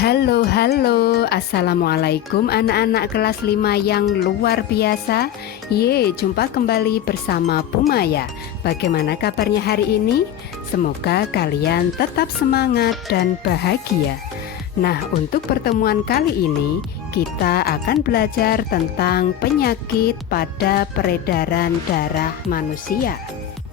Halo, Assalamualaikum anak-anak kelas 5 yang luar biasa. Jumpa kembali bersama Bu Maya. Bagaimana kabarnya hari ini? Semoga kalian tetap semangat dan bahagia. Nah, untuk pertemuan kali ini kita akan belajar tentang penyakit pada peredaran darah manusia.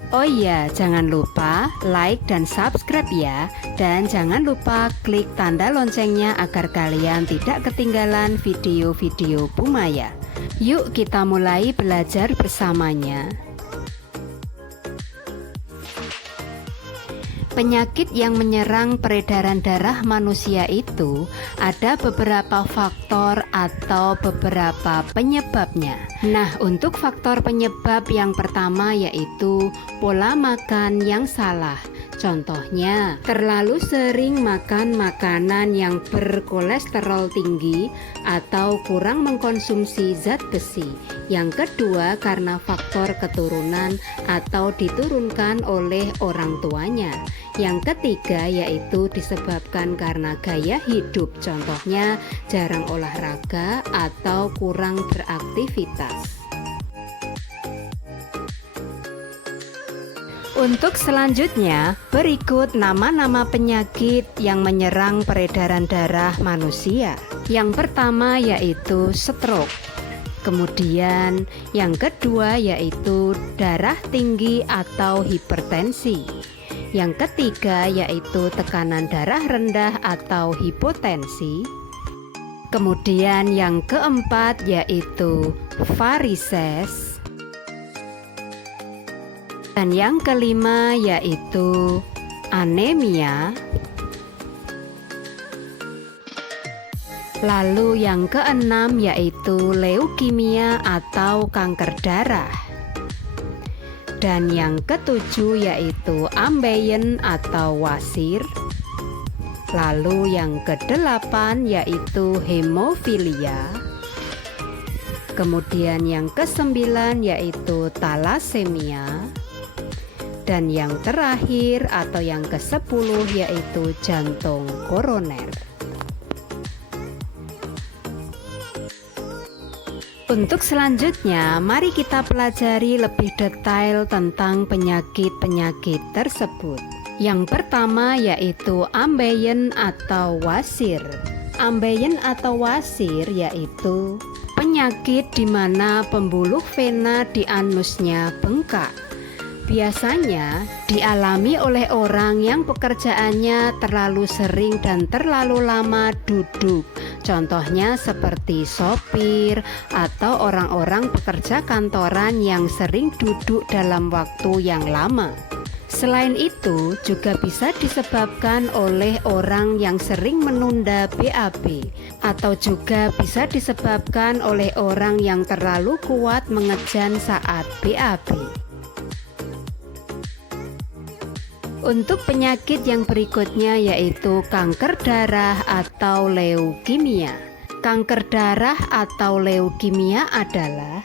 Oh iya, jangan lupa like dan subscribe ya. Dan jangan lupa klik tanda loncengnya agar kalian tidak ketinggalan video-video Bu Maya. Yuk kita mulai belajar bersamanya. Penyakit yang menyerang peredaran darah manusia itu ada beberapa faktor atau beberapa penyebabnya. Nah, untuk faktor penyebab yang pertama yaitu pola makan yang salah. Contohnya, terlalu sering makan makanan yang berkolesterol tinggi atau kurang mengkonsumsi zat besi. Yang kedua, karena faktor keturunan atau diturunkan oleh orang tuanya. Yang ketiga yaitu disebabkan karena gaya hidup, contohnya jarang olahraga atau kurang beraktivitas. Untuk selanjutnya, berikut nama-nama penyakit yang menyerang peredaran darah manusia. Yang pertama yaitu stroke. Kemudian yang kedua yaitu darah tinggi atau hipertensi. Yang ketiga yaitu tekanan darah rendah atau hipotensi. Kemudian yang keempat yaitu varises. Dan yang kelima yaitu anemia. Lalu yang keenam yaitu leukemia atau kanker darah. Dan yang ketujuh yaitu ambeien atau wasir. Lalu yang kedelapan yaitu hemofilia. Kemudian yang kesembilan yaitu talasemia. Dan yang terakhir atau yang ke-10 yaitu jantung koroner. Untuk selanjutnya, mari kita pelajari lebih detail tentang penyakit-penyakit tersebut. Yang pertama yaitu ambeien atau wasir. Ambeien atau wasir yaitu penyakit di mana pembuluh vena di anusnya bengkak. Biasanya dialami oleh orang yang pekerjaannya terlalu sering dan terlalu lama duduk. Contohnya seperti sopir atau orang-orang pekerja kantoran yang sering duduk dalam waktu yang lama. Selain itu, juga bisa disebabkan oleh orang yang sering menunda BAB, atau juga bisa disebabkan oleh orang yang terlalu kuat mengejan saat BAB. Untuk penyakit yang berikutnya yaitu kanker darah atau leukemia. Kanker darah atau leukemia adalah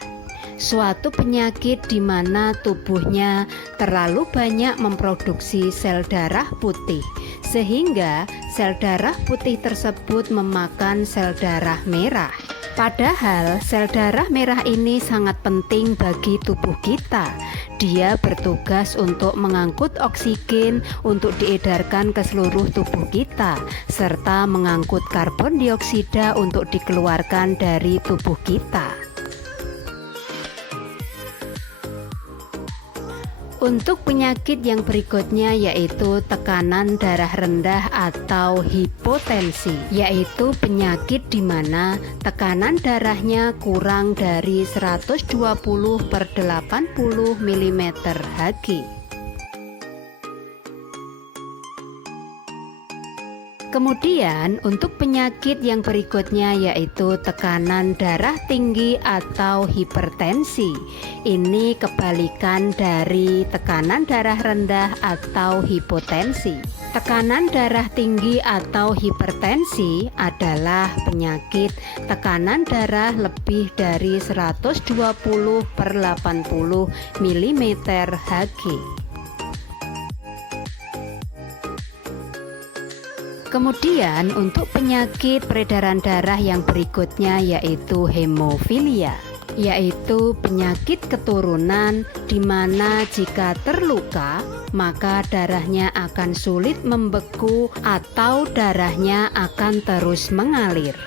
suatu penyakit di mana tubuhnya terlalu banyak memproduksi sel darah putih, sehingga sel darah putih tersebut memakan sel darah merah. Padahal sel darah merah ini sangat penting bagi tubuh kita. Dia bertugas untuk mengangkut oksigen untuk diedarkan ke seluruh tubuh kita, serta mengangkut karbon dioksida untuk dikeluarkan dari tubuh kita. Untuk penyakit yang berikutnya yaitu tekanan darah rendah atau hipotensi, yaitu penyakit di mana tekanan darahnya kurang dari 120/80 mm/Hg. Kemudian untuk penyakit yang berikutnya yaitu tekanan darah tinggi atau hipertensi. Ini kebalikan dari tekanan darah rendah atau hipotensi. Tekanan darah tinggi atau hipertensi adalah penyakit tekanan darah lebih dari 120/80 mm/Hg. Kemudian untuk penyakit peredaran darah yang berikutnya yaitu hemofilia, yaitu penyakit keturunan di mana jika terluka maka darahnya akan sulit membeku atau darahnya akan terus mengalir.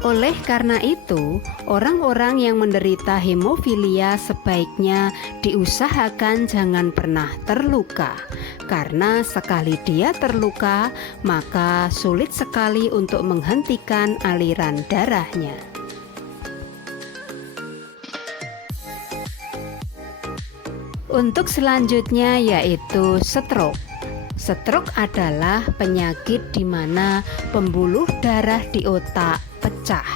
Oleh karena itu, orang-orang yang menderita hemofilia sebaiknya diusahakan jangan pernah terluka, karena sekali dia terluka, maka sulit sekali untuk menghentikan aliran darahnya. Untuk selanjutnya yaitu stroke. Stroke adalah penyakit di mana pembuluh darah di otak pecah.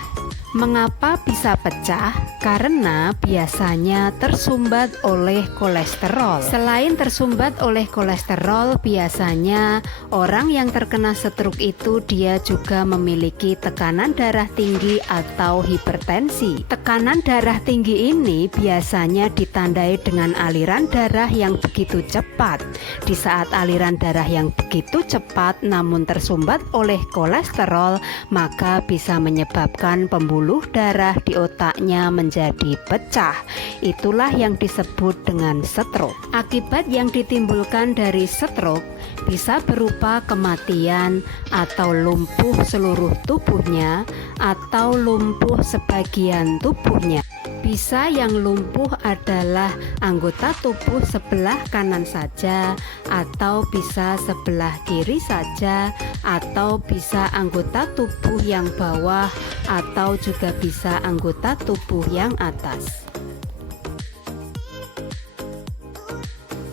Mengapa bisa pecah? Karena biasanya tersumbat oleh kolesterol. Selain tersumbat oleh kolesterol, biasanya orang yang terkena stroke itu dia juga memiliki tekanan darah tinggi atau hipertensi. Tekanan darah tinggi ini biasanya ditandai dengan aliran darah yang begitu cepat. Di saat aliran darah yang begitu cepat namun tersumbat oleh kolesterol, maka bisa menyebabkan pembuluh darah di otaknya menjadi pecah. Itulah yang disebut dengan stroke. Akibat yang ditimbulkan dari stroke bisa berupa kematian atau lumpuh seluruh tubuhnya atau lumpuh sebagian tubuhnya. Bisa yang lumpuh adalah anggota tubuh sebelah kanan saja, atau bisa sebelah kiri saja, atau bisa anggota tubuh yang bawah, atau juga bisa anggota tubuh yang atas.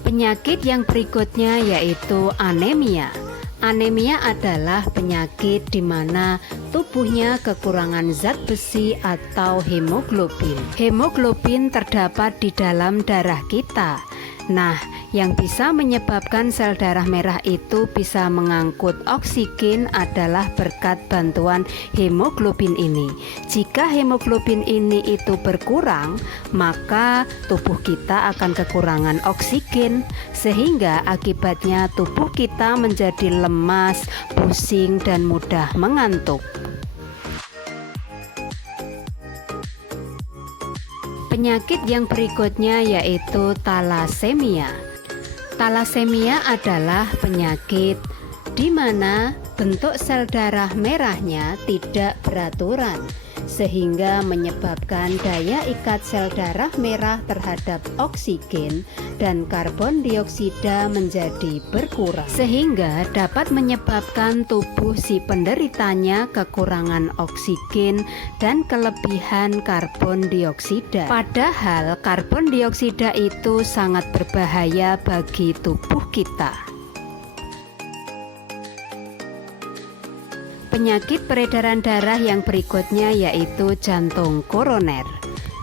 Penyakit yang berikutnya yaitu anemia. Anemia adalah penyakit di mana tubuhnya kekurangan zat besi atau hemoglobin. Hemoglobin terdapat di dalam darah kita. Nah, yang bisa menyebabkan sel darah merah itu bisa mengangkut oksigen adalah berkat bantuan hemoglobin ini. Jika hemoglobin ini itu berkurang, maka tubuh kita akan kekurangan oksigen, sehingga akibatnya tubuh kita menjadi lemas, pusing, dan mudah mengantuk. Penyakit yang berikutnya yaitu talasemia. Talasemia adalah penyakit di mana bentuk sel darah merahnya tidak beraturan, sehingga menyebabkan daya ikat sel darah merah terhadap oksigen dan karbon dioksida menjadi berkurang, sehingga dapat menyebabkan tubuh si penderitanya kekurangan oksigen dan kelebihan karbon dioksida. Padahal karbon dioksida itu sangat berbahaya bagi tubuh kita. Penyakit peredaran darah yang berikutnya yaitu jantung koroner.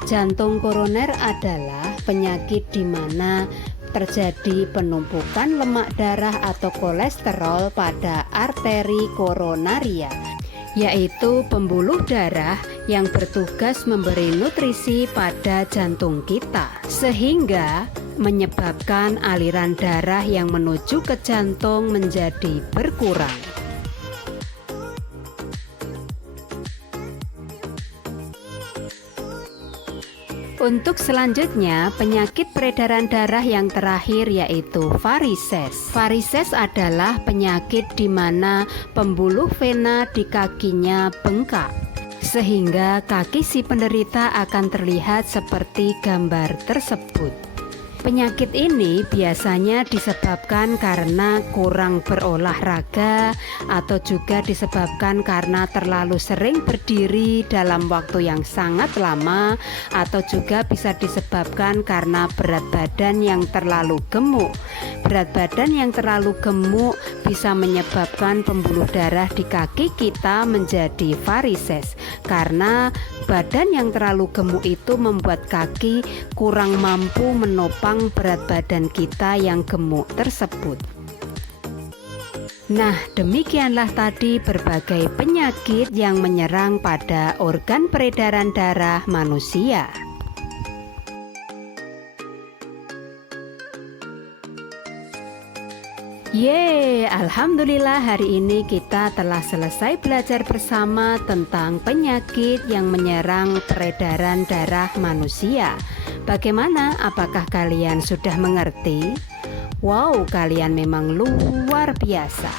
Jantung koroner adalah penyakit di mana terjadi penumpukan lemak darah atau kolesterol pada arteri koronaria, yaitu pembuluh darah yang bertugas memberi nutrisi pada jantung kita, sehingga menyebabkan aliran darah yang menuju ke jantung menjadi berkurang. Untuk selanjutnya, penyakit peredaran darah yang terakhir yaitu varises. Varises adalah penyakit di mana pembuluh vena di kakinya bengkak, sehingga kaki si penderita akan terlihat seperti gambar tersebut. Penyakit ini biasanya disebabkan karena kurang berolahraga atau juga disebabkan karena terlalu sering berdiri dalam waktu yang sangat lama, atau juga bisa disebabkan karena berat badan yang terlalu gemuk. Berat badan yang terlalu gemuk bisa menyebabkan pembuluh darah di kaki kita menjadi varises, karena badan yang terlalu gemuk itu membuat kaki kurang mampu menopang berat badan kita yang gemuk tersebut. Nah, demikianlah tadi berbagai penyakit yang menyerang pada organ peredaran darah manusia. Yeay, alhamdulillah hari ini kita telah selesai belajar bersama tentang penyakit yang menyerang peredaran darah manusia. Bagaimana? Apakah kalian sudah mengerti? Wow, kalian memang luar biasa.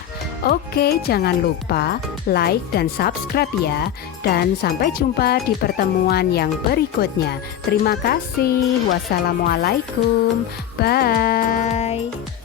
Oke, jangan lupa like dan subscribe ya. Dan sampai jumpa di pertemuan yang berikutnya. Terima kasih. Wassalamualaikum. Bye.